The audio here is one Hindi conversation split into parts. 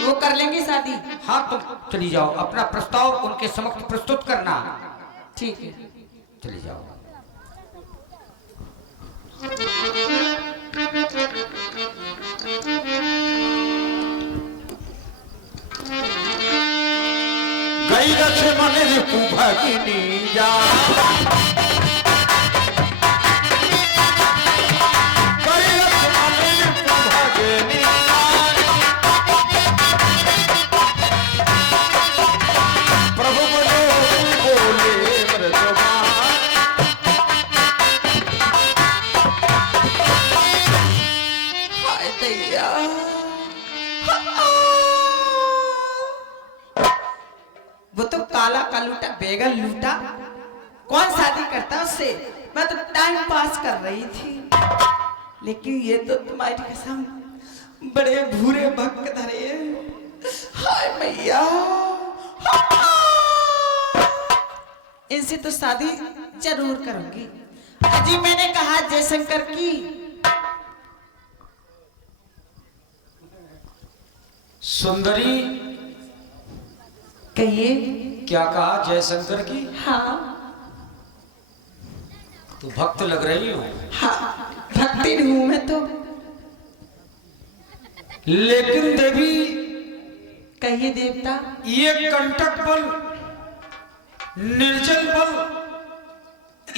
वो कर लेंगे शादी। हाँ तुम चली जाओ, अपना प्रस्ताव उनके समक्ष प्रस्तुत करना। ठीक है, चली जाओ। गई रथे मने रिपु भगिनी जा वो तो काला कालूटा बेगल लूटा, कौन शादी करता उससे। मैं तो टाइम पास कर रही थी, लेकिन ये तो तुम्हारी कसम बड़े भूरे भक्त धरे। हाय मैया, इनसे तो शादी जरूर करूंगी। अजी मैंने कहा जयशंकर की। सुंदरी कहिए। क्या कहा? जयशंकर की? हाँ तू भक्त लग रही हो। हाँ, भक्ति हूं मैं तो। लेकिन देवी, कहिए देवता। ये कंटक बल, निर्जल बल,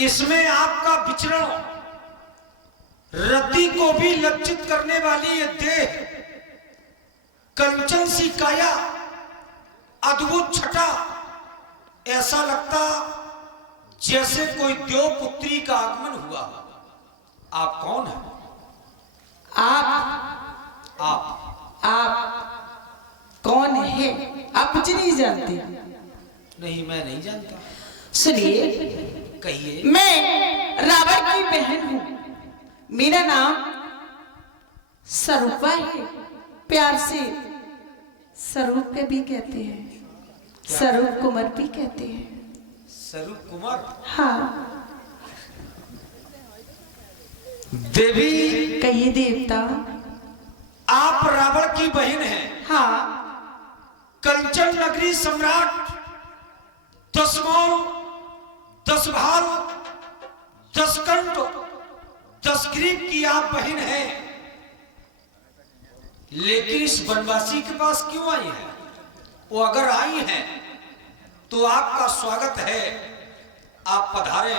इसमें आपका विचरण, रति को भी लज्जित करने वाली ये देह, कंचन सी काया, अद्भुत छटा, ऐसा लगता जैसे कोई देव पुत्री का आगमन हुआ। आप कौन है? आप कौन है? आप मुझे नहीं जानते? नहीं, मैं नहीं जानता। सुनिए, कहिए। मैं रावण की बहन हूं। मेरा नाम स्वरूपा है, प्यार से स्वरूप के भी कहते हैं, स्वरूप कुमार भी कहते हैं। स्वरूप कुमार? हाँ। देवी, कहिए देवता। आप रावण की बहन हैं। हाँ। कंचन नगरी सम्राट, 10 मौल, 10 भाल, 10 कंठ, 10 ग्रीव की आप बहन हैं। लेकिन इस वनवासी के पास क्यों आई है? वो अगर आई हैं तो आपका स्वागत है। आप पधारे,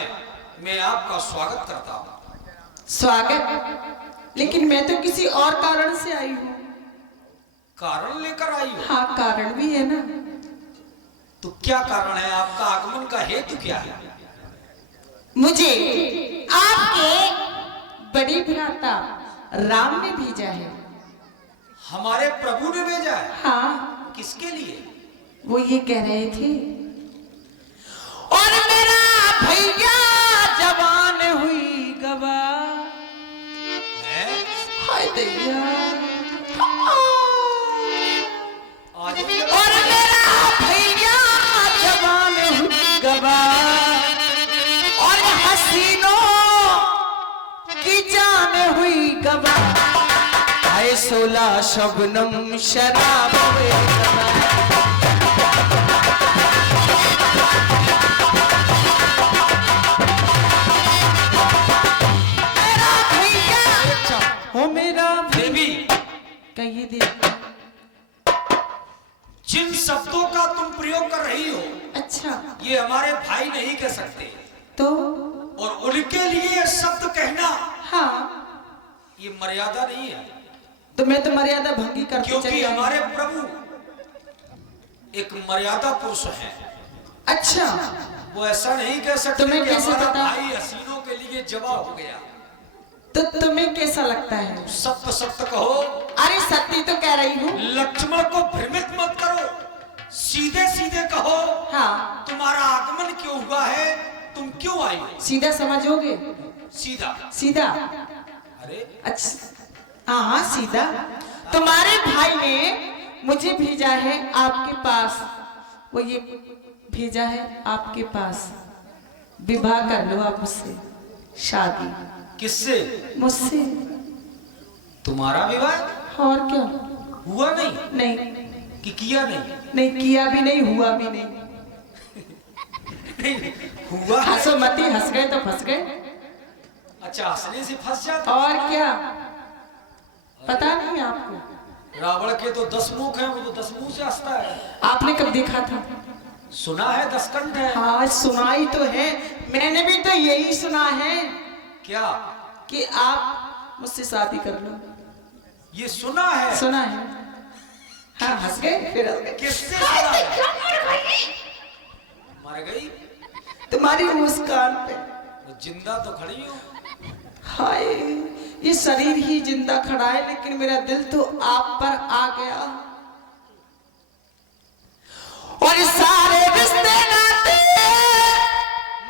मैं आपका स्वागत करता हूं। स्वागत? लेकिन मैं तो किसी और कारण से आई हूँ। कारण लेकर आई हो? हाँ, कारण भी है ना। तो क्या कारण है? आपका आगमन का हेतु क्या है? मुझे आपके बड़े भ्राता राम ने भेजा है। हमारे प्रभु ने भेजा है? हाँ। किसके लिए? वो ये कह रहे थे, और मेरा भैया जवान हुई गवा। हाय दैया। और मेरा भैया जवान हुई गवा, और हसीनों की जान हुई गवा। हाय 16 शबनम शराब हुए गवा। देवी, कहिए दे। जिन शब्दों का तुम प्रयोग कर रही हो, अच्छा, ये हमारे भाई नहीं कह सकते। तो और उनके लिए शब्द कहना, हाँ, ये मर्यादा नहीं है। तो मैं तो मर्यादा भंगी करती क्योंकि चली आई। हमारे प्रभु एक मर्यादा पुरुष है। अच्छा, वो ऐसा नहीं कह सकते तुम्हें कि कैसे हमारा पता? भाई हसीनों के लिए जवाब हो गया। तो तुम्हें कैसा लगता है? सत्य सत्य कहो। अरे सत्य तो कह रही हूँ। लक्ष्मण को भ्रमित मत करो, सीधे सीधे कहो। हाँ, तुम्हारा आगमन क्यों हुआ है? तुम क्यों आई हो? सीधा समझोगे? सीधा? सीधा? अरे अच्छा, हाँ सीधा। तुम्हारे भाई ने मुझे भेजा है आपके पास। वो ये भेजा है आपके पास, विवाह कर लो आप मुझसे, शादी। किससे? मुझसे। तुम्हारा विवाह? और क्या? हुआ नहीं? नहीं। कि किया नहीं? नहीं किया भी नहीं, हुआ भी नहीं। हुआ है। हंसो मती, हंस गए तो फंस गए। अच्छा, हंसने से फंस जाता। और क्या, पता नहीं आपको? रावण के तो 10 मुख हैं, वो तो 10 मुंह से हंसता है। आपने कब देखा था? सुना है 10 कंठ है। हाँ सुनाई तो है, मैंने भी तो यही सुना है क्या? कि आप मुझसे शादी कर लो। ये सुना है? सुना है। हाँ हंस गए, फिर हंस गए। किससे सुना है? मर गई? तुम्हारी मुस्कान पे। वो जिंदा तो खड़ी हो। हाय, ये शरीर ही जिंदा खड़ा है, लेकिन मेरा दिल तो आप पर आ गया। और सारे रिश्ते नाते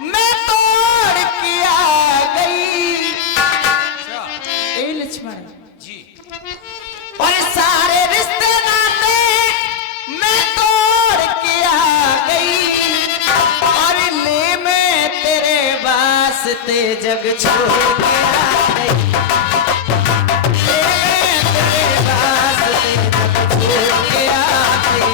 मैं तोड़ के आ गई। अच्छा ए लक्ष्मण जी। और सारे रिश्ते नाते मैं तोड़ के आ गई। और ले मैं तेरे वास्ते जग छोड़ के आ गई। ले मैं तेरे वास्ते जग छोड़ के आ गई।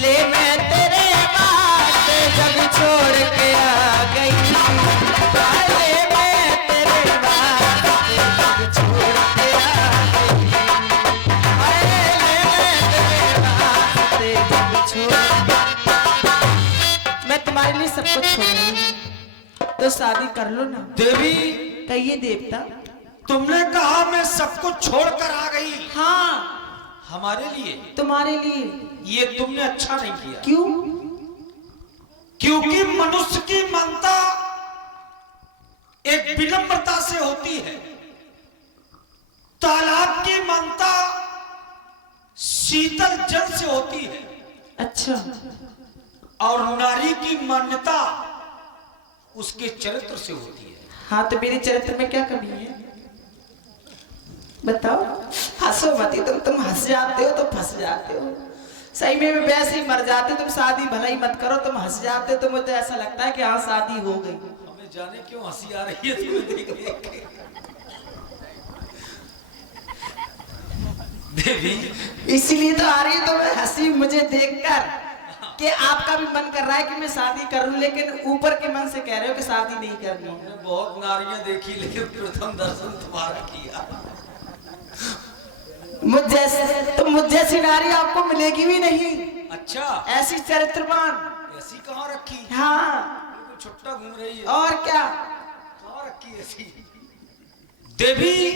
ले मैं तेरे वास्ते जग छोड़ के आ गई। ले मैं तेरे वास्ते जग छोड़ के आ गई। ले मैं तेरे वास्ते जग छोड़। मैं तुम्हारे लिए सब कुछ छोड़ रही हूँ, तो शादी कर लो ना। देवी, कहिए देवता। तुमने कहा मैं सब कुछ छोड़कर आ गई। हाँ हमारे लिए? तुम्हारे लिए। ये तुमने अच्छा नहीं किया। क्यों? क्योंकि मनुष्य की मानता एक विनम्रता से होती है, तालाब की मानता शीतल जल से होती है, अच्छा, और नारी की मान्यता उसके चरित्र से होती है। हाँ तो मेरे चरित्र में क्या कमी है बताओ? हंसो मती, तुम हंस जाते हो तो फंस जाते हो। सही में वैसे ही मर जाते। तुम शादी भला ही मत करो, तुम हंस जाते हो तो मुझे ऐसा लगता है कि हाँ शादी हो गई। हमें जाने क्यों हंसी आ रही है तुम्हें देख के। देवी, इसीलिए तो आ रही है तुम्हें हंसी मुझे देखकर कि आपका भी मन कर रहा है कि मैं शादी करूं, लेकिन ऊपर के मन से कह रहे हो कि शादी नहीं करनी। हमने बहुत नारियां देखी, लेकिन प्रथम दर्शन तुम्हारा किया। मुझ जैसी नारी आपको मिलेगी भी नहीं। अच्छा, ऐसी चरित्रवान। ऐसी कहाँ रखी? हाँ छुट्टा घूम रही है। और क्या? कहाँ रखी ऐसी? देवी,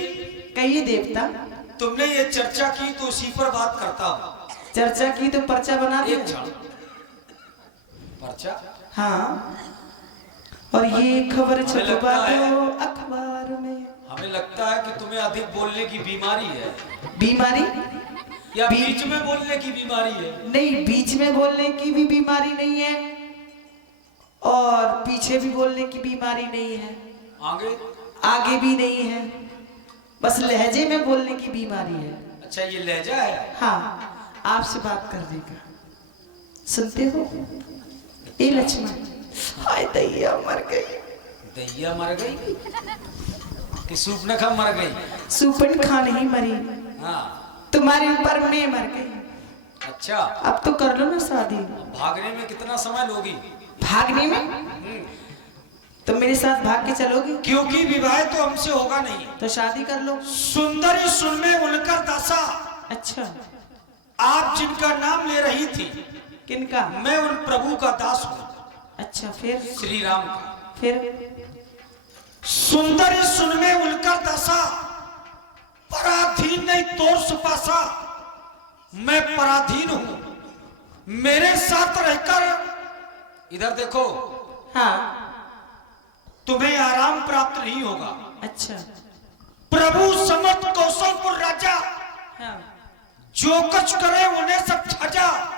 कहिए देवता। तुमने ये चर्चा की तो उसी पर बात करता हूँ। चर्चा की तो पर्चा बना एक दिया। क्षण। पर्चा? हाँ, और ये खबर हमें छपवा लगता है- दो अखबार में। हमें लगता है कि तुम्हें अधिक बोलने की बीमारी है, बीमारी? या बीच में बोलने की बीमारी है? नहीं, बीच में बोलने की भी बीमारी नहीं है, और पीछे भी बोलने की बीमारी नहीं है, आगे? आगे भी नहीं है, बस लहजे में बोलने की बीमारी है। अच्छा, ये लहजा है? हाँ, आपसे बात करने का। सुनते हो? ए लक्ष्मण, हाय दैया मर गई। दैया मर गई कि सूपनखा मर गई? सुपन खान ही मरी, हाँ। तुम्हारे ऊपर मैं मर गई। अच्छा, अब तो कर लो ना शादी। भागने में कितना समय लोगी? भागने में? तुम मेरे साथ भाग के चलोगे? क्योंकि विवाह तो हमसे होगा नहीं। तो शादी कर लो। सुंदरी सुन में उनकर दशा। अच्छा, आप जिनका नाम ले रही थी, किनका? मैं उन प्रभु का दास हूँ। अच्छा, फिर? श्री राम का। फिर? सुंदरी सुन में उनकर दशा, पराधीन नहीं तोर सुपासा। मैं पराधीन हूं। मेरे साथ रहकर इधर देखो, हाँ। तुम्हें आराम प्राप्त नहीं होगा। अच्छा, प्रभु समर्थ कौशलपुर राजा, हाँ। जो कुछ करे उन्हें सब छजा।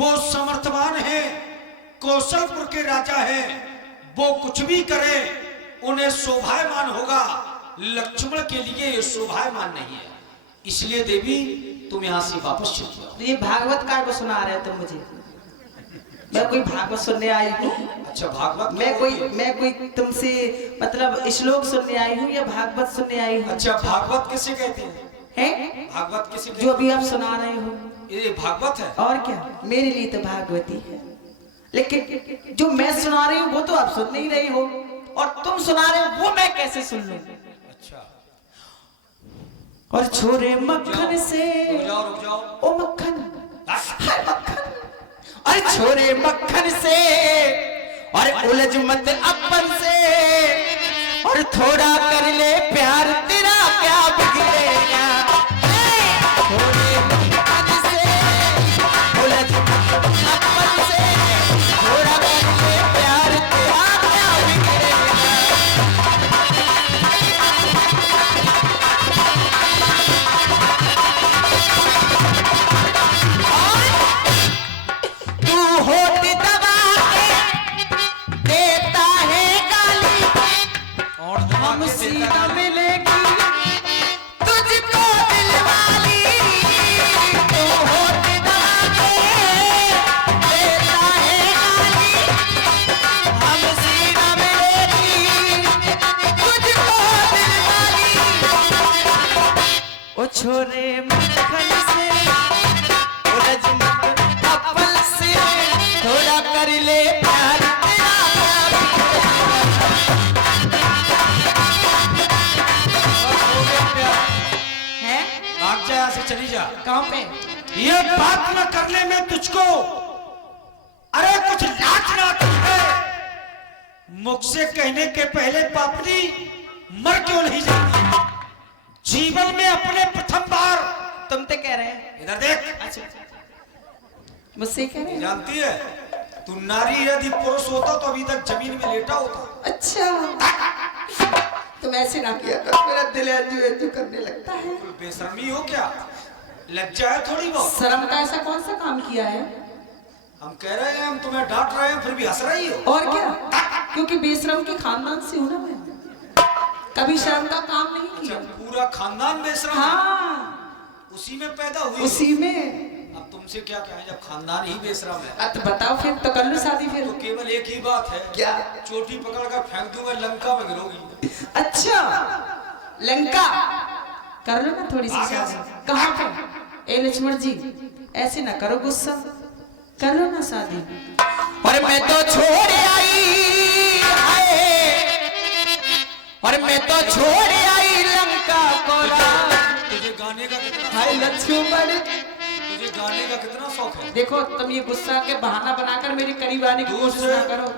वो समर्थवान है, कौशलपुर के राजा है। वो कुछ भी करे उन्हें शोभायमान होगा। लक्ष्मण के लिए ये शोभायमान नहीं है। इसलिए देवी, तुम यहाँ से वापस चल जाओ। ये भागवत का को सुना रहे तुम मुझे? मैं कोई भागवत सुनने आई हूँ? अच्छा, भागवत क्या होती है? मैं कोई तुमसे मतलब श्लोक सुनने आई हूँ या भागवत सुनने आई हूँ? अच्छा, भागवत किसे कहते हैं? हैं? भागवत किसे कहते जो अभी आप सुना रहे हो हैं? ये भागवत है। और क्या, मेरे लिए तो भागवती है, लेकिन जो मैं सुना रही हूँ वो तो आप सुन नहीं रही हो, और तुम सुना रहे हो वो मैं कैसे सुन लूं? अच्छा, और छोरे मक्खन से, रुक जाओ। ओ मक्खन, हाय मक्खन, अरे छोरे मक्खन से, और उलझ मत अपन से, और थोड़ा कर ले प्यार, तेरा क्या बिगड़ेगा? छोरे मक्खन से, उलझ मत अपन से, थोड़ा कर ले प्यार, तेरा क्या बिगड़ेगा? तू होती दबा के देता है गाली, और हम सीधा मिलेगी तुझको दिलवाली। तू होती दबा के देता है गाली, हम सीधा मिलेगी तुझको दिलवाली। ओ छोरे मक्खन से, उलझ मत अपन से, थोड़ा कर ले प्यार, तेरा है। भाग जा यहाँ से, चली जा। कहाँ पे? ये बात न करने में तुझको अरे कुछ लाज ना आती है? मुख से कहने के पहले पापनी मर क्यों नहीं जाती? जीवन में अपने प्रथम बार, तुम तो कह रहे हैं, इधर देख। अच्छा मुझसे कह रहे हैं? जानती है तू नारी यदि पुरुष होता तो अभी तक जमीन में लेटा होता। अच्छा, तुम ऐसे ना किया कर, मेरा दिल ऐजू करने लगता है। बिल्कुल बेशर्मी हो क्या? लज्जा है थोड़ी बहुत? शर्म का ऐसा कौन सा काम किया है? हम कह रहे हैं, हम तुम्हें डांट रहे हैं, फिर भी हंस रही हो। और क्या, क्योंकि बेशरम के खानदान से हूं ना मैं, कभी शर्म का काम नहीं अच्छा, किया। पूरा खानदान बेशरम है? हाँ, उसी में पैदा हुई हो? उसी में। अब तुमसे क्या कहें जब खानदान ही बेशरम है? अब तो बताओ फिर, तो कर लो शादी फिर। तो केवल एक ही बात है। क्या? चोटी पकड़ कर फेंक दूंगा, लंका में गिरोगी। अच्छा, लंका कर लो ना थोड़ी सी आ गया। शादी। कहाँ पे? ए लक्ष्मण जी, ऐसे ना करो गुस्सा, कर लो ना शादी। और मैं तो छोड़ आई, और मैं तो छोड़ आई लंका को राम। तुझे गाने का कितना हाय शौक है? लक्ष्मण, तुझे गाने का कितना शौक है? देखो तुम ये गुस्सा के बहाना बनाकर मेरे करीब आने की कोशिश ना करो।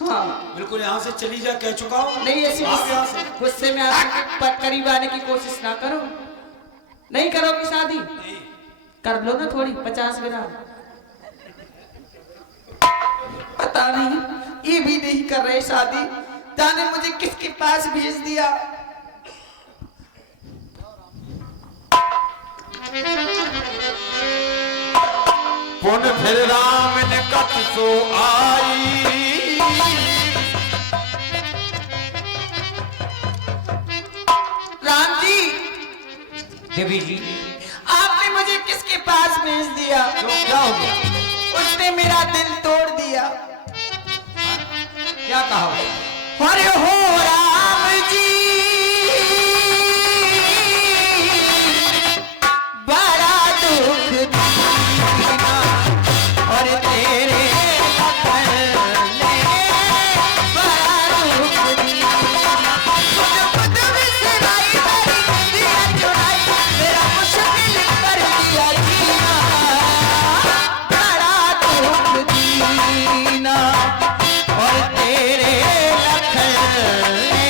हाँ, बिल्कुल यहाँ से चली जा, कह चुका हूँ। नहीं ऐसे भाग यहाँ से। गुस्से में आके करीब आने की कोशिश ना करो। नहीं करोगी शादी? नहीं। कर लो ना थोड़ी 50 ग्राम। पता नहीं ये भी नहीं कर रहे शादी, जाने मुझे किसके पास भेज दिया। पुन फिर राम ने कत सो आई, राम जी, देवी जी, आपने मुझे किसके पास भेज दिया? क्या हो गया? उसने मेरा दिल तोड़ दिया। क्या कहा? अरे हो राम जी, बड़ा दुख दीना, और तेरे लखन ने बड़ा दुख दीना। खुद विसराई मेरी निंदिया चुराई, मेरा मुश्किल कर दिया जीना, बड़ा दुख दीना, और तेरे लखन ने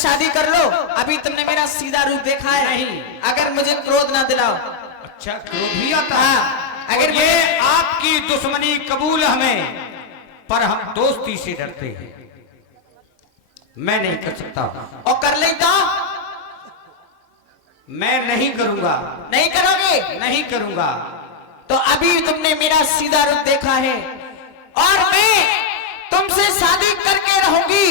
शादी कर लो। अभी तुमने मेरा सीधा रूप देखा है। नहीं। अगर मुझे क्रोध ना दिलाओ। अच्छा, क्रोध भी आता है। हाँ, अगर ये आपकी दुश्मनी कबूल हमें, पर हम दोस्ती से डरते हैं। मैं नहीं कर सकता। और कर लेता, मैं नहीं करूंगा। नहीं करोगे? नहीं करूंगा। तो अभी तुमने मेरा सीधा रूप देखा है और मैं तुमसे शादी करके रहूंगी।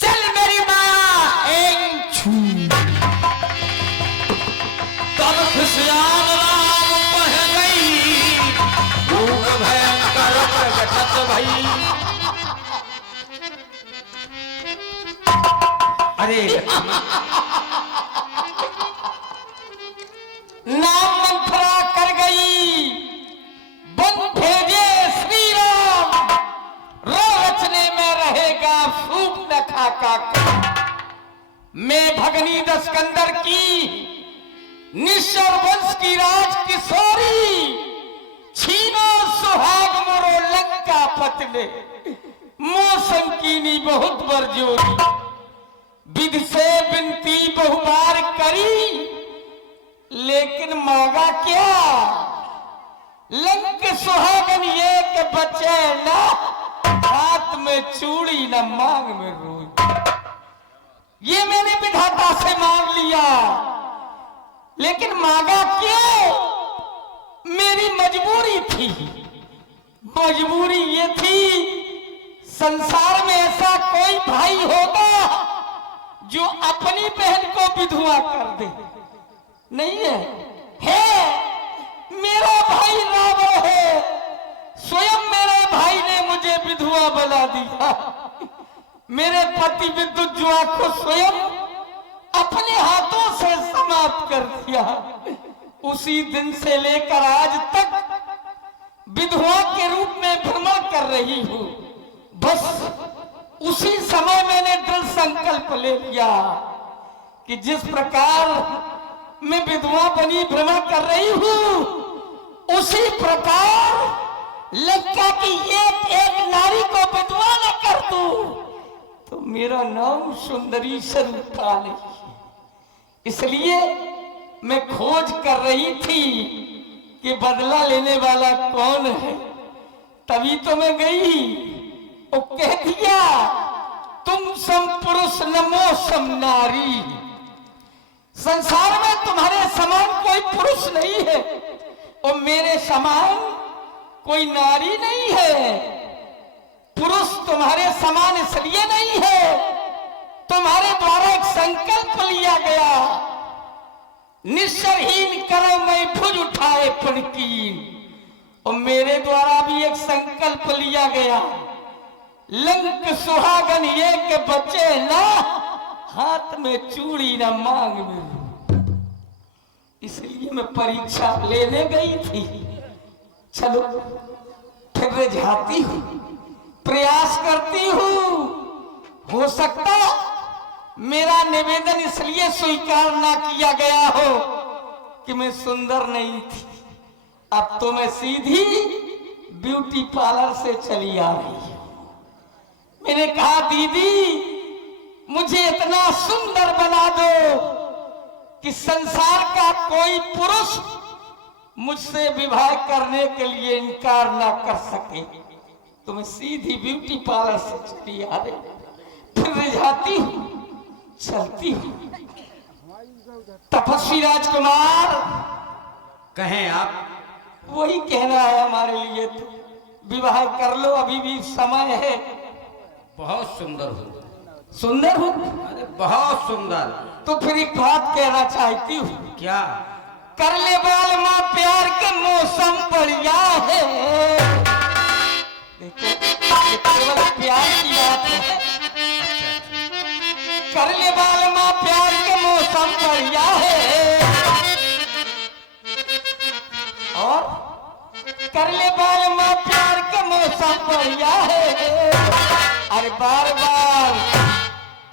चल मेरी माया एंग छू। तब खुशियान राम बह गई, भूख भयंकर प्रगटत भई। अरे नाम मंथरा कर गई, बन भेजे श्री राम। रो रचने में रहेगा सूप न खाका। मैं भगनी दस्कंदर की निश्चर वंश की राज किशोरी, छीनो सुहाग मोरो लंका पतले। मौसम कीनी बहुत बरजोरी, विध से बिनती बहुबार करी, लेकिन मांगा क्या? लंक सुहागन ये के बचे ना, हाथ में चूड़ी न मांग में रोई। ये मैंने विधाता से मांग लिया, लेकिन मांगा क्यों? मेरी मजबूरी थी। मजबूरी ये थी, संसार में ऐसा कोई भाई होगा जो अपनी बहन को विधवा कर दे? नहीं है। मेरा भाई रावण है। स्वयं मेरे भाई ने मुझे विधवा बना दिया। मेरे पति विद्युत जुआ को स्वयं अपने हाथों से समाप्त कर दिया। उसी दिन से लेकर आज तक विधवा के रूप में भ्रमण कर रही हूँ। बस उसी समय मैंने दृढ़ संकल्प ले लिया कि जिस प्रकार मैं विधवा बनी भ्रमण कर रही हूँ, उसी प्रकार लंका की एक एक नारी को विधवा न कर दूं तो मेरा नाम सुंदरी स्वरूपा नहीं। इसलिए मैं खोज कर रही थी कि बदला लेने वाला कौन है। तभी तो मैं गई और कह दिया, तुम सम पुरुष नमो सम नारी। संसार में तुम्हारे समान कोई पुरुष नहीं है और मेरे समान कोई नारी नहीं है। पुरुष तुम्हारे समान इसलिए नहीं है, तुम्हारे द्वारा एक संकल्प लिया गया, निश्चरहीन करो मैं भुज उठाए पुनकीन। और मेरे द्वारा भी एक संकल्प लिया गया, लंक सुहागन ये के बच्चे ना, हाथ में चूड़ी ना मांग में। इसलिए मैं परीक्षा लेने गई थी। चलो फिर जाती हूँ, प्रयास करती हूँ। हो सकता मेरा निवेदन इसलिए स्वीकार ना किया गया हो कि मैं सुंदर नहीं थी। अब तो मैं सीधी ब्यूटी पार्लर से चली आ रही हूँ। मैंने कहा, दीदी मुझे इतना सुंदर बना दो कि संसार का कोई पुरुष मुझसे विवाह करने के लिए इनकार ना कर सके। तो मैं सीधी ब्यूटी पार्लर से चली आ रही, फिर जाती हूँ, चलती हूँ। तपस्वी राजकुमार, कहें आप। वही कहना है हमारे लिए, तो विवाह कर लो, अभी भी समय है। बहुत सुंदर हो। सुंदर हूँ? अरे बहुत सुंदर। तो फिर एक बात कहना चाहती हूँ। क्या? कर ले बाल माँ, प्यार के मौसम बढ़िया है। देखो, ये केवल प्यार की बात है। कर ले बाल माँ, प्यार के मौसम बढ़िया है। और कर ले बाल माँ, प्यार के मौसम बढ़िया है। अरे बार बार,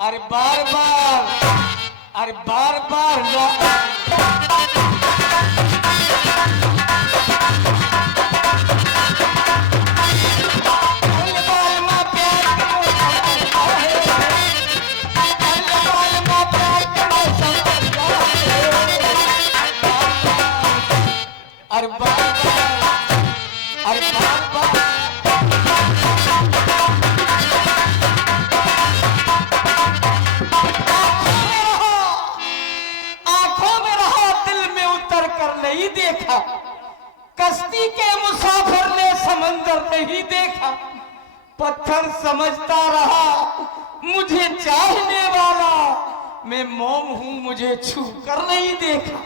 अरे बार बार, अरे बार बार देखा, कश्ती के मुसाफिर ने समंदर नहीं देखा, पत्थर समझता रहा मुझे चाहने वाला, मैं मोम हूं मुझे छू कर नहीं देखा।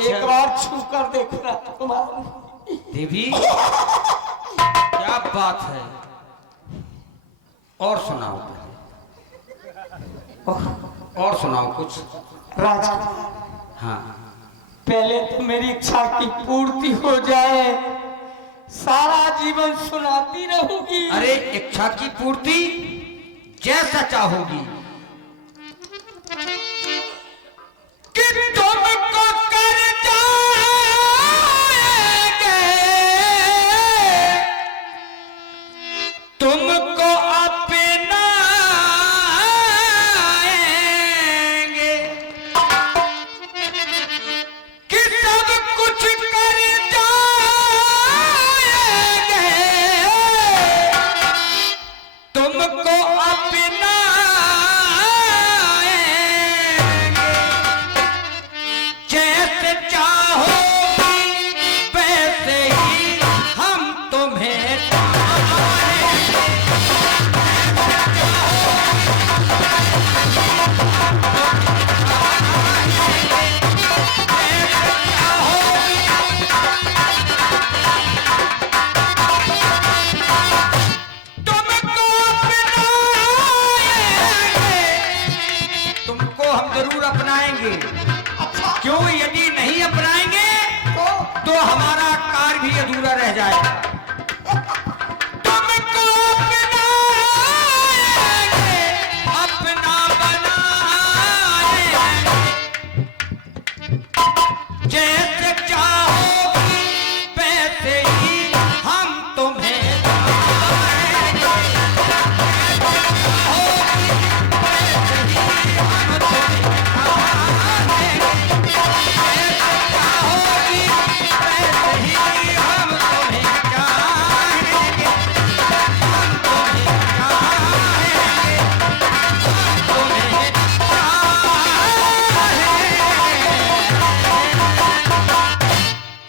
एक बार छू कर देखना तुम्हारा। देवी क्या बात है, और सुनाओ और सुनाओ कुछ। राजकुमार, हाँ पहले तो मेरी इच्छा की पूर्ति हो जाए, सारा जीवन सुनाती रहूंगी। अरे इच्छा की पूर्ति जैसा चाहोगी। कि तुमको कर जाएंगे, तुमको अपनाएंगे, कि सब कुछ कर जाएंगे, तुमको अपनाएंगे, जैसे चाहोगी वैसे ही हम तुम्हें तुमको हम जरूर अपनाएंगे। क्यों, यदि नहीं अपनाएंगे तो हमारा कार्य भी अधूरा रह जाएगा। तुमको अपनाएंगे, अपना बनाएंगे, जैसे चाहोगी वैसे ही हम तुम्हें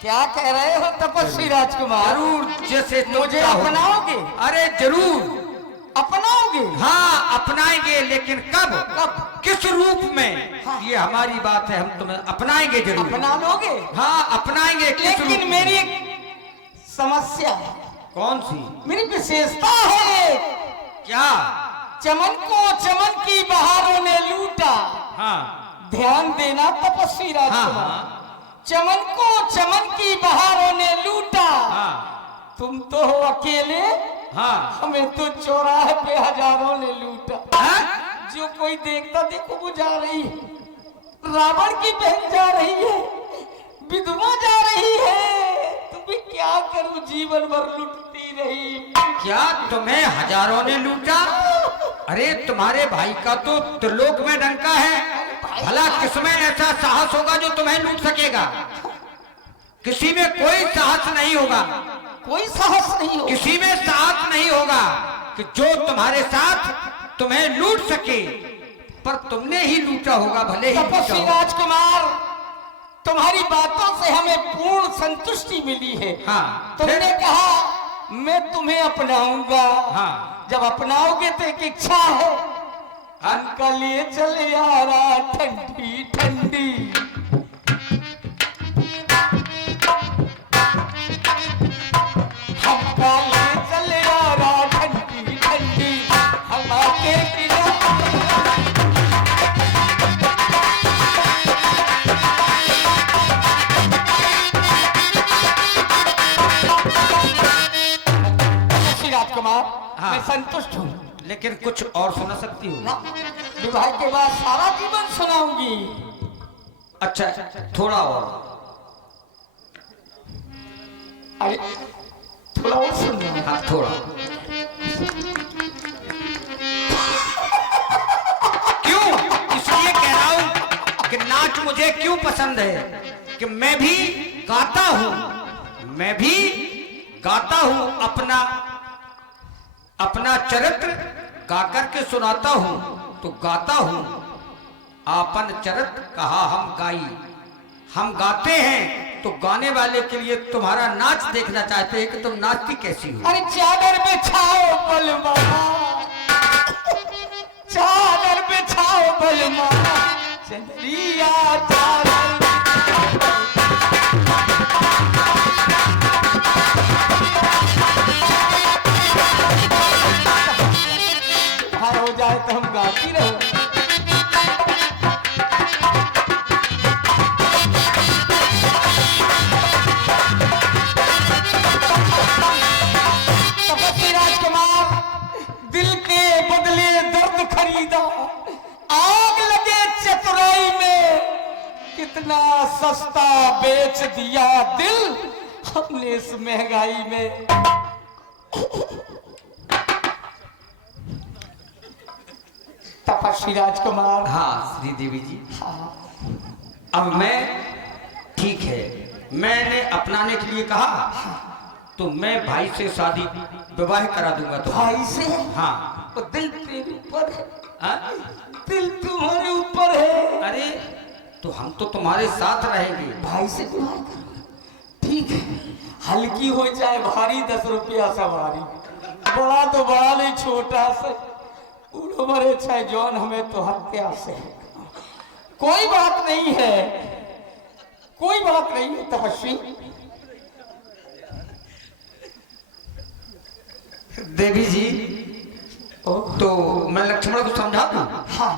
क्या कह रहे हो तपस्वी राजकुमार? जरूर, जैसे तुम मुझे चाहो। अपनाओगे? अरे जरूर अपनाओगे? हाँ अपनाएंगे, लेकिन कब कब? किस रूप में, हाँ। ये हमारी बात है, हम तुम्हें अपनाएंगे जरूर। अपना लोगे? हाँ अपनाएंगे, किस रूप लेकिन में? मेरी एक समस्या है, कौन सी? मेरी विशेषता है। क्या? चमन को चमन की बहारों ने लूटा, हाँ ध्यान देना तपस्वी हाँ राजकुमार। हाँ चमन को चमन की बहारों ने लूटा, हाँ तुम तो हो अकेले, हाँ हमें तो चौराहे पे हजारों ने लूटा। हाँ? जो कोई देखता देखो वो जा रही है, रावण की बहन जा रही है, विधवा जा रही है, तुम्हें क्या करूं, जीवन भर लुटती रही। क्या तुम्हें हजारों ने लूटा? अरे तुम्हारे भाई का तो त्रिलोक में डंका है, भला किसमें ऐसा साहस होगा जो तुम्हें लूट सकेगा? किसी में कोई साहस नहीं होगा, कोई साहस नहीं हो। किसी में साहस नहीं होगा कि जो तुम्हारे साथ तुम्हें लूट सके, पर तुमने ही लूटा होगा, भले ही लूटा तपस्वी होगा। राजकुमार, तुम्हारी बातों से हमें पूर्ण संतुष्टि मिली है। हाँ, तुमने फिर? कहा मैं तुम्हें अपनाऊंगा। हाँ। जब अपनाओगे तो एक इच्छा है, हमका लिए चले यारा ठंडी ठंडी। हमका लिए चले यारा ठंडी ठंडी, हम आके राजकुमार, हाँ। मैं संतुष्ट हूँ। लेकिन कुछ और सुना सकती हूँ? ना, विवाह के बाद सारा जीवन सुनाऊंगी। अच्छा थोड़ा और। अरे थोड़ा और सुनना। हाँ थोड़ा। क्यों? इसलिए कह रहा हूं कि नाच मुझे क्यों पसंद है कि मैं भी गाता हूं, मैं भी गाता हूं, अपना चरित्र गा करके सुनाता हूं, तो गाता हूं आपन चरित्र कहा हम गाई। हम गाते हैं तो तो गाने वाले के लिए तुम्हारा नाच देखना चाहते हैं कि तुम नाचती कैसी हो। अरे चादर बिछाओ बलमा, चादर बिछाओ बलमा, चंदरिया चादर। हो जाए तो हम गाती रहो। तपस्वी राजकुमार दिल के बदले दर्द खरीदा, आग लगे चतुराई में, कितना सस्ता बेच दिया दिल हमने इस महंगाई में। तपस्वी राजकुमार। हाँ श्रीदेवी जी, अब मैं ठीक है, मैंने अपनाने के लिए कहा तो मैं भाई से शादी विवाह करा दूंगा। तो भाई से? हाँ। तो दिल तेरे ऊपर है। हाँ? दिल तुम्हारे ऊपर है। अरे तो हम तो तुम्हारे साथ रहेंगे। भाई से विवाह करूंगा, ठीक है। हल्की हो चाहे भारी, 10 रुपया सवारी, बड़ा तो बड़ा नहीं, छोटा से उड़ो मरे चाहे जौन, हमें तो हत्या से कोई बात नहीं है, कोई बात नहीं है। तपस्वी देवी जी, तो मैं लक्ष्मण को समझा दूं? हाँ।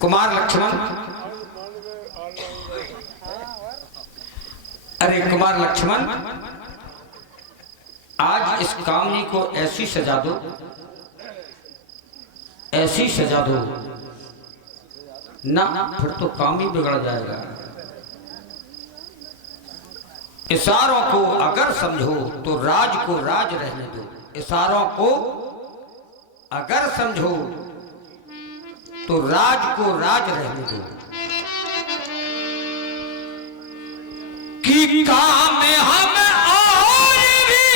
कुमार लक्ष्मण, अरे कुमार लक्ष्मण, आज इस कामनी को ऐसी सजा दो, ऐसी सजा दो ना, फिर तो काम ही बिगड़ जाएगा। इशारों को अगर समझो तो राज को राज रहने दो, इशारों को अगर समझो तो राज को राज रहने दो। कि काम हम और भी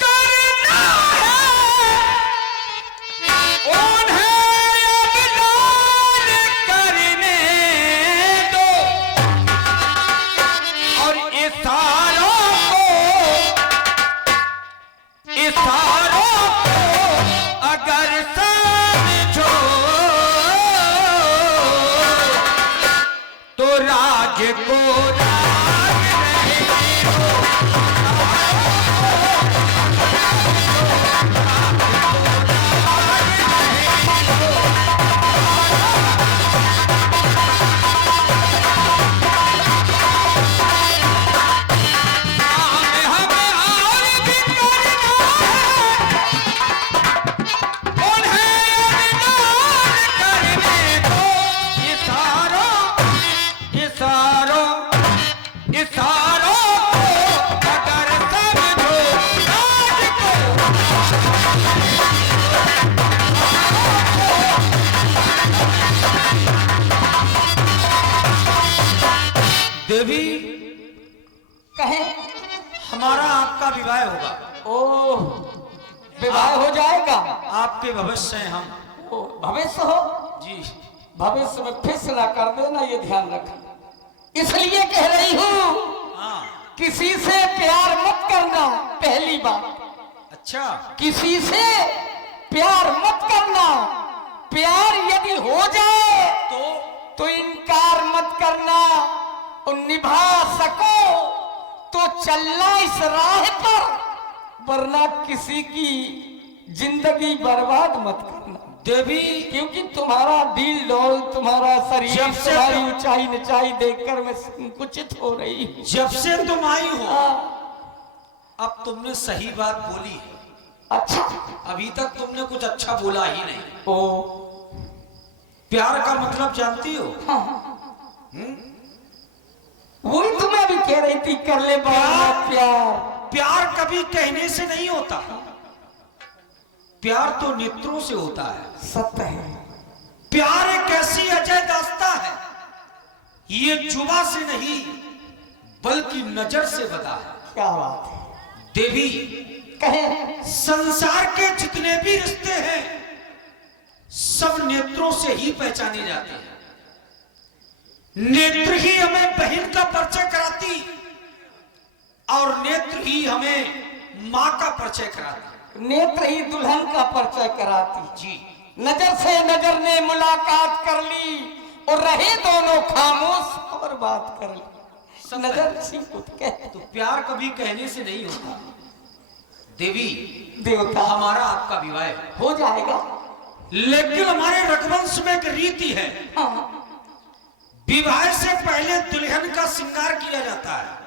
करना है, उन्हें अभिमान करने दो, और इशारों को अगर समझो तो राज को राज रहने दो। देवी, कहे हमारा आपका विवाह होगा, ओ विवाह हो जाएगा। आपके भविष्य हैं हम। ओ, भविष्य हो जी, भविष्य में फिस ना कर देना, ये ध्यान रखना। इसलिए कह रही हूँ हाँ। किसी से प्यार मत करना, पहली बात। अच्छा, किसी से प्यार मत करना, प्यार यदि हो जाए तो इनकार मत करना, और निभा सको तो चलना इस राह पर, वरना किसी की जिंदगी बर्बाद मत करना देवी। क्योंकि तुम्हारा दिल डोल, तुम्हारा शरीर, जब से तुम्हारी ऊंचाई नीचाई देखकर मैं संकुचित हो रही हूँ। जब से तुम आई हो, हाँ। अब तुमने सही बात बोली है। अच्छा, अभी तक तुमने कुछ अच्छा बोला ही नहीं। ओ प्यार का मतलब जानती हो? वही तुम्हें अभी कह रही थी, कर ले बात प्यार। प्यार कभी कहने से नहीं होता, प्यार तो नेत्रों से होता है। सत्य है। प्यार एक ऐसी अजय दास्ता है, ये जुबा से नहीं बल्कि नजर से बता है। क्या बात है देवी। कहे, संसार के जितने भी रिश्ते हैं सब नेत्रों से ही पहचाने जाते हैं। नेत्र ही हमें बहन का परिचय कराती और नेत्र ही हमें माँ का परिचय कराती। नेत्र ही दुल्हन का परिचय कराती। जी, नजर से नजर ने मुलाकात कर ली और रहे दोनों खामोश और बात कर ली। नजर सी कुछ कह तो प्यार कभी कहने से नहीं होता। देवी, देवता हमारा आपका विवाह हो जाएगा। लेकिन हमारे रघुवंश में एक रीति है, हाँ, विवाह से पहले दुल्हन का श्रृंगार किया जाता है।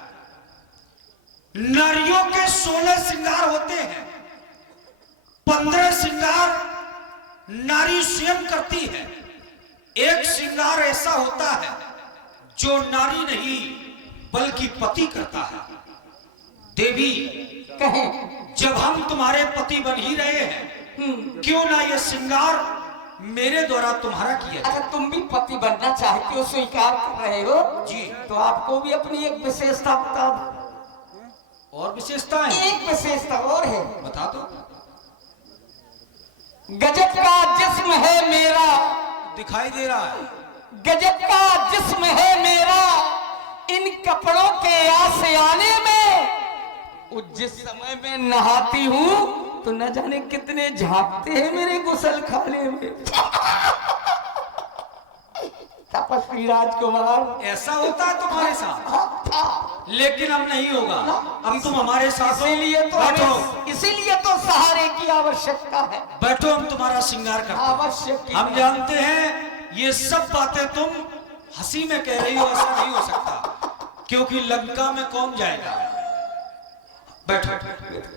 नारियों के 16 श्रृंगार होते हैं। 15 श्रृंगार नारी स्वयं करती है। एक श्रृंगार ऐसा होता है जो नारी नहीं बल्कि पति करता है। देवी, कहें जब हम तुम्हारे पति बन ही रहे हैं, क्यों ना ये श्रृंगार मेरे द्वारा तुम्हारा किया जाए। अगर तुम भी पति बनना चाहते हो, स्वीकार कर रहे हो जी, तो आपको भी अपनी एक विशेषता बता दो। और विशेषताएं एक विशेषता और है, बता दो। गजब का जिस्म है मेरा, दिखाई दे रहा है। गजब का जिस्म है मेरा, इन कपड़ों के आसे आने में। वो जिस समय में नहाती हूँ तो न जाने कितने झांकते हैं मेरे गुसल खाने में। तपस्वी राजकुमार, ऐसा होता है तुम्हारे साथ, लेकिन अब नहीं होगा। अब तुम हमारे साथ हो। इसीलिए तो सहारे की आवश्यकता है। बैठो, हम तुम्हारा श्रृंगार करते हैं। आवश्यक हम जानते हैं ये सब बातें तुम हंसी में कह रही हो, ऐसा नहीं हो सकता, क्योंकि लंका में कौन जाएगा। बैठो।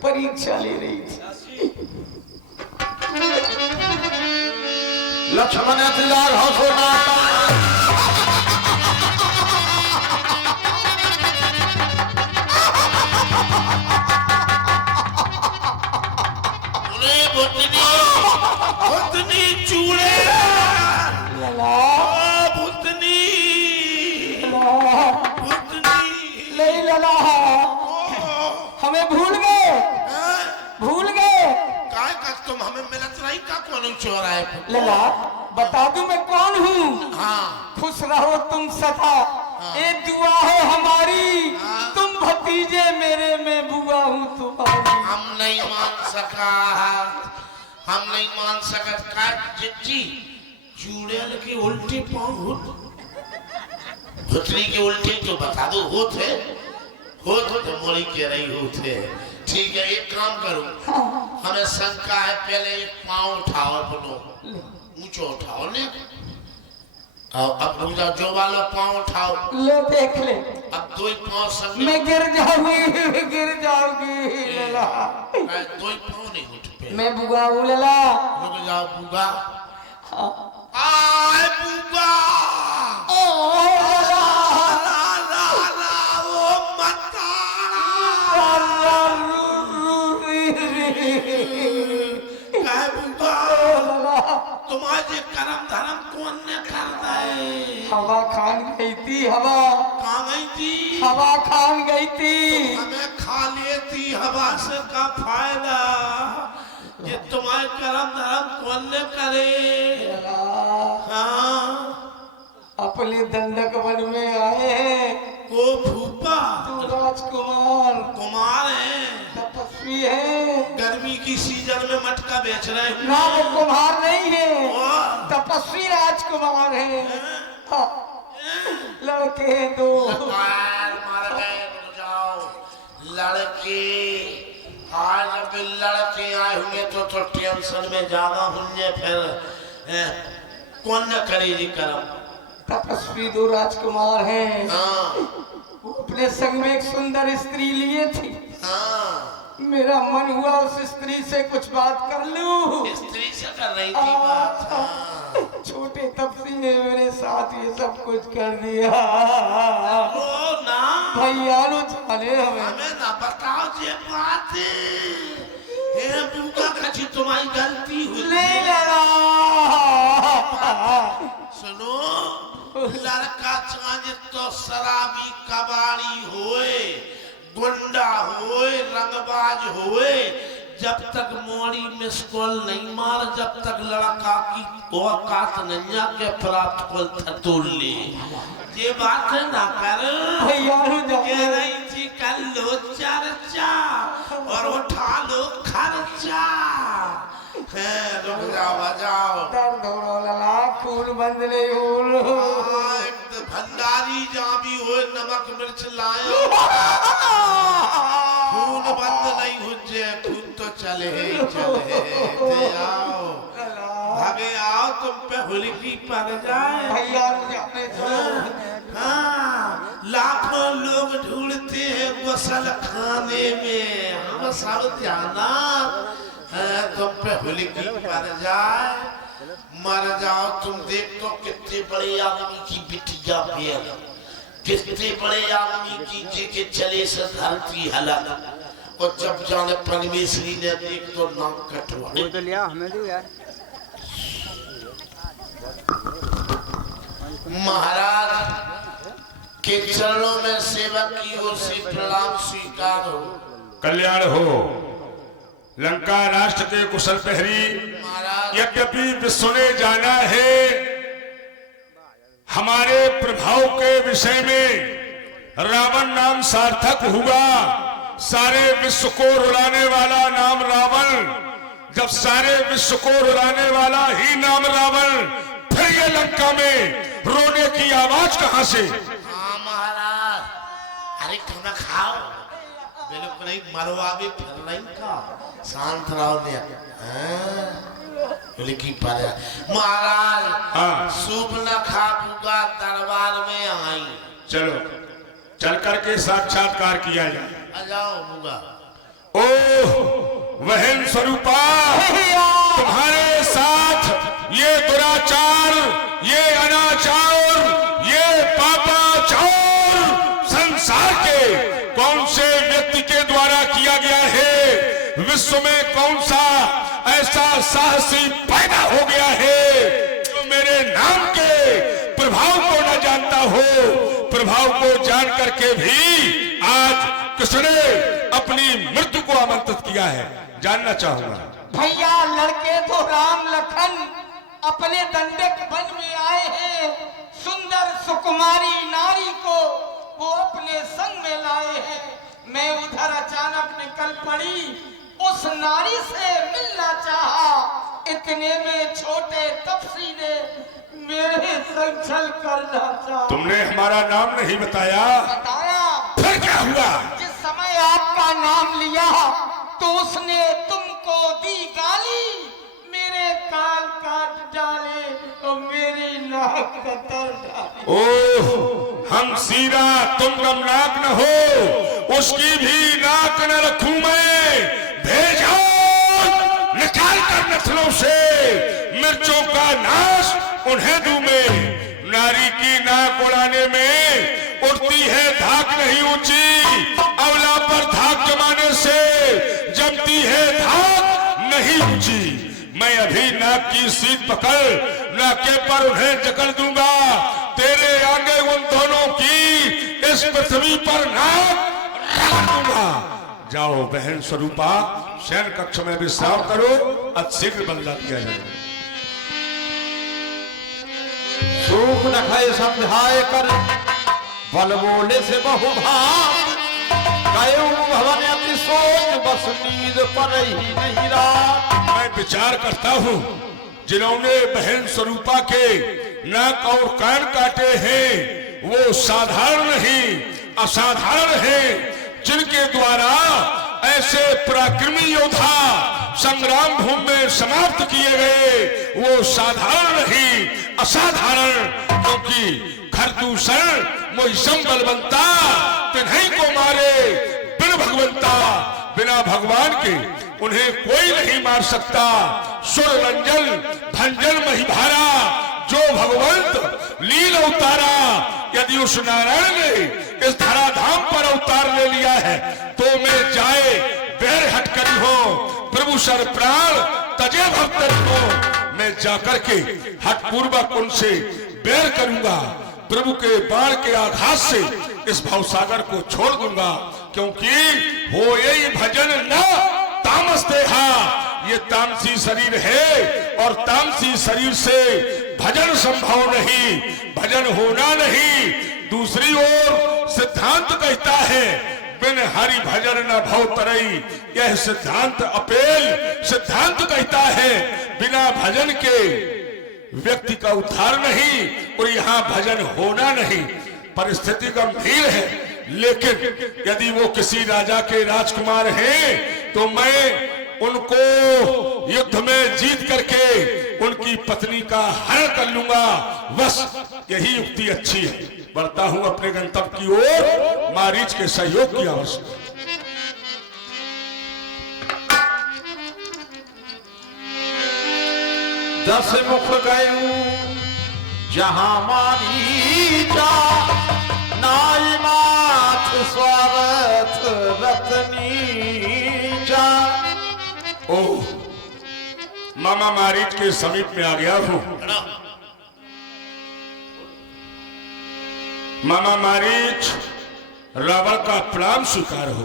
परीक्षा ले रही थी। लक्ष्मण सिलार हो सोना भूतनी चूड़े भूतनी नहीं लला, हमें भूल गए, भूल गए। काय का तुम हमें मिलत रही का कौन चोर है। लला, बता दूं मैं कौन हूँ। हाँ, खुश रहो तुम सदा, ये दुआ है हमारी। तुम भतीजे मेरे, मैं बुआ हूँ तुम्हारी। हम नहीं मान सका, हम नहीं मान सकत का जिज्जी चूड़ेल की उल्टी पाँव भुतरी की उल्टी तो बता दो होते तो मोरी कह रही होते। ठीक है, एक काम करो, हमें शंका है, पहले एक पाँव उठाओ, अपनो ऊंचो उठाओ ने, अब रुक जाओ, जो वाला पाँव उठाओ। ले देख ले, अब दो ही पाँव संग मैं गिर जाऊंगी, गिर जाऊंगी लला। दो ही पाँव नहीं उठ पे। मैं बुआ हूँ लला। रुक जाओ बुगा, आए बुगा, तुम्हारे करम धर्म कौन ने करता है। हवा खान गई थी, हवा कहाँ गई थी, हवा खान गई थी। हमें खा लेती हवा से का फायदा, ये तुम्हारे करम धर्म कौन ने करे। हाँ, अपने दंडक वन में आए हैं। को भूपा तू राजकुमार कुमार है, तपस्वी है। गर्मी की सीजन में मटका बेच रहे हैं। ना वो कुमार नहीं है, वाह। तपस्वी राजकुमार है। हाँ, लड़के हैं दो। मार गए, रुक जाओ। लड़के आज अब लड़के आए हुए तो टेंशन में ज्यादा होंगे, फिर कौन न करेगी करम। तपस्वी दो राजकुमार हैं। हाँ, वो अपने संग में एक सुंदर स्त्री लिए थी। हाँ, मेरा मन हुआ उस स्त्री से कुछ बात कर लूं। स्त्री से कर रही थी बात। हाँ। छोटे तपसी ने मेरे साथ ये सब कुछ कर दिया। ओ ना भैया लो जाने हमें ना बताओ ये बात। हे बुका कची तुम्हारी गलती हुई। नहीं लड़ा। सुनो, लड़का चाहे तो शराबी कबाड़ी होए, गुंडा होए, रंगबाज होए, जब तक मोड़ी मिस कॉल नहीं मार, जब तक लड़का की औकात नैया के प्राप्त कॉल थतुल ले। ये बात ना कर भैया कह रही थी कल लो चर्चा और उठा लो खर्चा। रुक जाओ बजाओ, दर्द हो रहा खून बंद नहीं हो। भंडारी जहाँ भी हो नमक मिर्च लाए, खून बंद नहीं हो जाए, खून तो चले चले आओ भागे आओ, तुम पे हुलकी पड़ जाए। भैया मुझे अपने हाँ, लाखों लोग ढूंढते हैं गसल खाने में, हम सब जाना तुम पे हुलकी पड़ जाए, मर जाओ तुम। देख तो कितने बड़े आदमी की बिटिया बेल, कितने बड़े आदमी की जेके चले से धरती हलक, और जब जाने परमेश्वरी ने देख तो नाक कटवा। तो लिया हमें दो यार। महाराज के चरणों में सेवक की ओर से प्रणाम स्वीकार हो। कल्याण हो। लंका राष्ट्र के कुशल प्रहरी, महाराज यद्यपि विश्व ने जाना है हमारे प्रभाव के विषय में रावण नाम सार्थक हुआ, सारे विश्व को रुलाने वाला नाम रावण, जब सारे विश्व को रुलाने वाला ही नाम रावण, फिर ये लंका में रोने की आवाज कहां से? हाँ महाराज, अरे खाना खाओ, बिल्कुल नहीं मरवा भी फिर नहीं का शांत रहो ने। लेकिन पर महाराज हाँ। सूप न खा पूगा दरबार में आई। चलो चल करके साक्षात्कार किया जाए। आ जाओ पूगा। ओह वहन स्वरूपा, तुम्हारे साथ ये दुराचार, ये अनाचार, ये पापाचार संसार के कौन से व्यक्ति के द्वारा किया गया है? विश्व में कौन सा ऐसा साहसी पैदा हो गया है जो मेरे नाम के प्रभाव को न जानता हो? प्रभाव को जान करके भी आज कृष्ण ने अपनी मृत्यु को आमंत्रित किया है। जानना चाहूंगा। भैया लड़के तो राम लखन अपने दंडक वन में आए हैं, सुंदर सुकुमारी नारी को वो अपने संग में लाए हैं। मैं उधर अचानक निकल पड़ी, उस नारी से मिलना चाहा, इतने में छोटे तपसी ने मेरे संग छल करना चाहा। तुमने हमारा नाम नहीं बताया, बताया। फिर क्या हुआ? जिस समय आपका नाम लिया तो उसने तुमको दी गाली, मेरे कान काट डाले और मेरी नाक कतर डाली। ओह हम सीरा तुम गमनाक न हो, उसकी भी नाक न रखूं मैं। भेजो निकाल कर नस्लों से मिर्चों का नाश उन्हें दूं मैं। नारी की नाक उड़ाने में उड़ती है धाक नहीं ऊंची, अवला पर धाक जमाने से जमती है धाक नहीं ऊंची। मैं अभी नाक की सीट पकड़ नाके पर उन्हें जकड़ दूंगा, तेरे आगे उन दोनों की इस पृथ्वी पर नाक रगड़ दूंगा। जाओ बहन स्वरूपा, शयन कक्ष में विश्राम करो, अतिशीघ्र बदला दिया जाए। सूख न खाए समझाए कर, बल बोले से बहु भाग, कयो भवन अति सोच, बस नींद पर ही नहीं रात। मैं विचार करता हूँ जिन्होंने बहन स्वरूपा के नाक और कान काटे हैं वो साधारण नहीं असाधारण हैं, जिनके द्वारा ऐसे पराक्रमी योद्धा संग्राम भूमि में समाप्त किए गए वो साधारण नहीं असाधारण, क्योंकि खरदूषण मोहिसम बलवंता तिन्हीं को मारे बिन भगवंता, बिना भगवान के उन्हें कोई नहीं मार सकता। सुर रंजन भंजन महिभारा, जो भगवंत लील अवतारा, यदि उस नारायण ने इस धराधाम पर अवतार ले लिया है तो मैं जाए बैर हट करी हो, प्रभु सर प्राण तजे भक्त हो, मैं जाकर के हट पूर्वक उनसे बैर करूंगा, प्रभु के बाण के आघात से इस भवसागर को छोड़ दूंगा, क्योंकि हो यही भजन न तामस देहा, ये तामसी शरीर है और तामसी शरीर से भजन संभव नहीं, भजन होना नहीं। दूसरी ओर सिद्धांत कहता है बिन हरि भजन न भव तरई, यह सिद्धांत अपेल सिद्धांत कहता है बिना भजन के व्यक्ति का उद्धार नहीं और यहाँ भजन होना नहीं। परिस्थिति गंभीर है, लेकिन यदि वो किसी राजा के राजकुमार हैं तो मैं उनको युद्ध में जीत करके उनकी पत्नी का हरण कर लूंगा। बस यही युक्ति अच्छी है। बढ़ता हूं अपने गंतव्य की ओर, मारीच के सहयोग की आवश्यकता। दस मुख गयू जहां मारीचा, नाई माथ स्वार्थ रतनीचा। ओह, मामा मारीच के समीप में आ गया हूं। मामा मारीच, रावण का प्रणाम स्वीकार हो।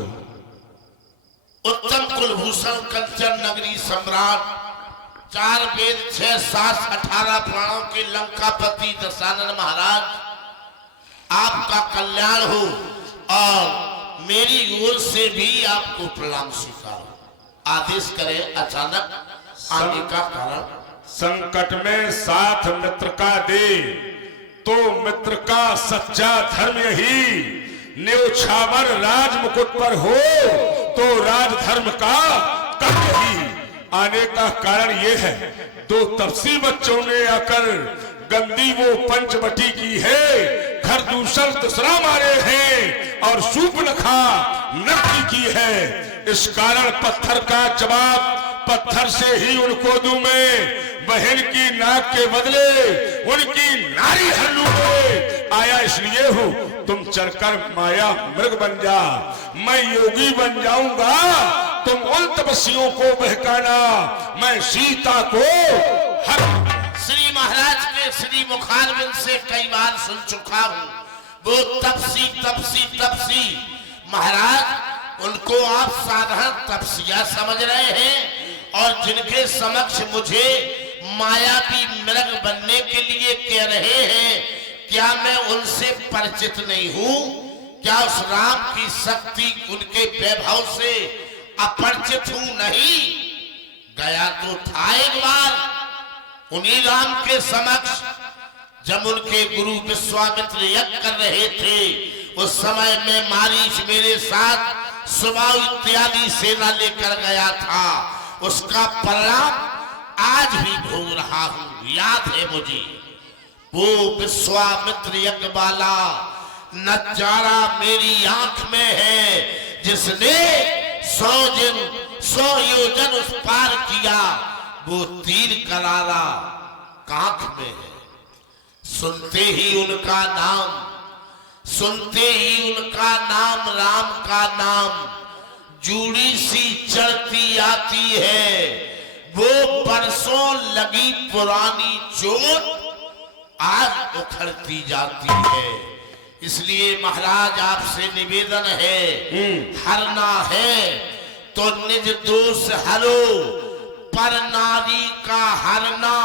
उत्तम कुलभूषण कंचन नगरी सम्राट, 4 वेद 6 7 18 प्राणों के लंकापति दशानन महाराज, आपका कल्याण हो और मेरी ओर से भी आपको प्रणाम स्वीकार हो। आदेश करें। अचानक आने का कारण? संकट में साथ मित्र का दे, तो मित्र का सच्चा धर्म यही। न्योछावर राज मुकुट पर हो तो राजधर्म का कर्म यही। आने का कारण ये है, 2 तपसी बच्चों ने आकर गंदी वो पंचवटी की है, घर दूसर दूसरा मारे हैं और सूर्पनखा नृत्य की है। इस कारण पत्थर का जवाब पत्थर से ही उनको दूं मैं। बहन की नाक के बदले उनकी नारी हर लूंगे। आया इसलिए हूं, तुम चलकर माया मृग बन जा, मैं योगी बन जाऊंगा। तुम उन तपस्वियों को बहकाना, मैं सीता को हर। श्री महाराज के श्री मुखारबिंद से कई बार सुन चुका हूँ, वो तपसी तपसी तपसी। महाराज, उनको आप साधारण तपसिया समझ रहे हैं और जिनके समक्ष मुझे मायावी मृग बनने के लिए कह रहे हैं, क्या मैं उनसे परिचित नहीं हूँ? क्या उस राम की शक्ति, उनके वैभव से अपरिचित हूँ? नहीं, गया तो था एक बार उन्हीं राम के समक्ष, जब उनके गुरु विश्वामित्र यज्ञ कर रहे थे। उस समय में मारीच मेरे साथ सुबाहु इत्यादि सेना लेकर गया था। उसका परिणाम आज भी भोग रहा हूं। याद है मुझे वो विश्वामित्र यज्ञ वाला नजारा मेरी आंख में है, जिसने 100 योजन उस पार किया, वो तीर करारा कांख में है। सुनते ही उनका नाम, सुनते ही उनका नाम, राम का नाम जूड़ी सी चढ़ती आती है। वो बरसों लगी पुरानी चोट आज उखड़ती जाती है। इसलिए महाराज आपसे निवेदन है, हरना है तो निज दोष हरो, पर नारी का हरना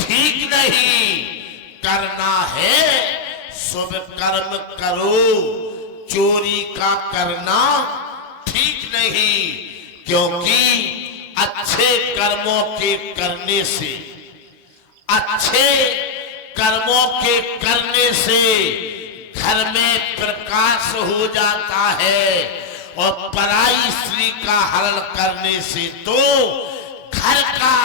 ठीक नहीं। करना है शुभ कर्म करो, चोरी का करना ठीक नहीं। क्योंकि अच्छे कर्मों के करने से, अच्छे कर्मों के करने से घर में प्रकाश हो जाता है और पराई स्त्री का हरण करने से तो घर का